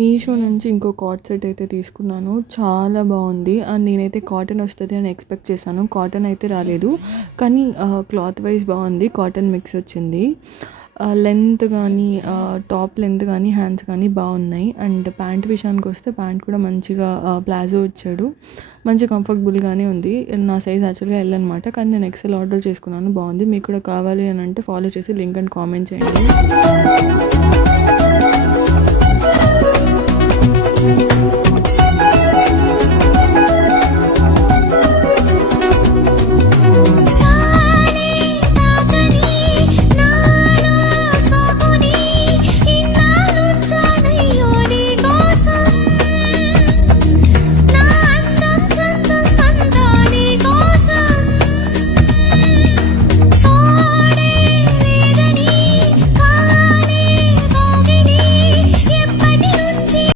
మీషో నుంచి ఇంకో card set అయితే తీసుకున్నాను. చాలా బాగుంది. నేనైతే కాటన్ వస్తుంది అని ఎక్స్పెక్ట్ చేశాను. కాటన్ అయితే రాలేదు. కానీ క్లాత్ వైజ్ బాగుంది. కాటన్ మిక్స్ వచ్చింది. లెంత్ కానీ టాప్ లెంత్ కానీ హ్యాండ్స్ కానీ బాగున్నాయి. అండ్ ప్యాంట్ విషయానికి వస్తే ప్యాంట్ కూడా మంచిగా ప్లాజో ఇచ్చాడు. మంచి కంఫర్టబుల్గానే ఉంది. నా సైజ్ యాక్చువల్గా ఎల్ అనమాట. కానీ నేను ఎక్సెల్ ఆర్డర్ చేసుకున్నాను. బాగుంది. మీకు కూడా కావాలి అని అంటే ఫాలో చేసి లింక్ అండ్ కామెంట్ చేయండి.